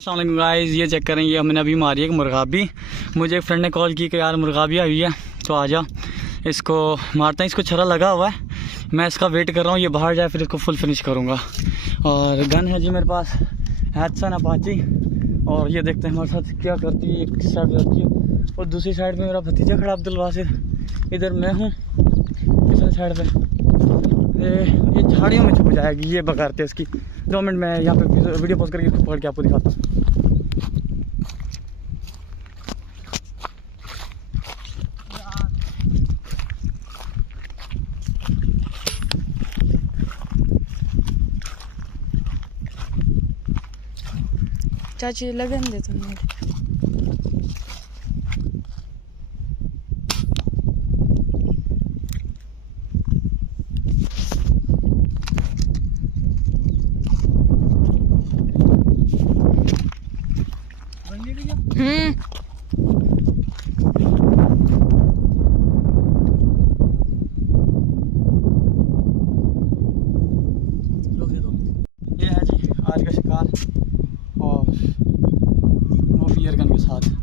अस्सलाम गाइस, ये चेक करें, ये हमने अभी मारी है मुर्गाबी। मुझे एक फ्रेंड ने कॉल की कि यार मुर्गाबी आई है तो आ जा, इसको मारते हैं। इसको छरा लगा हुआ है, मैं इसका वेट कर रहा हूँ ये बाहर जाए, फिर इसको फुल फिनिश करूँगा। और गन है जी मेरे पास, हैटसन अपाची। और ये देखते हैं हमारे साथ क्या करती है। एक साइड रखी है और दूसरी साइड में मेरा भतीजा खड़ा अब्दुल वासिर, इधर मैं हूँ इस साइड पे। ये झाड़ियों में छुप जाएगी, ये बगारते इसकी। 2 मिनट में यहाँ पे वीडियो पोस्ट करके इसको पकड़ के आपको दिखाता हूँ। चाची लगन दे तुमने। ये है जी आज का शिकार, और वो भी एयर गन के साथ।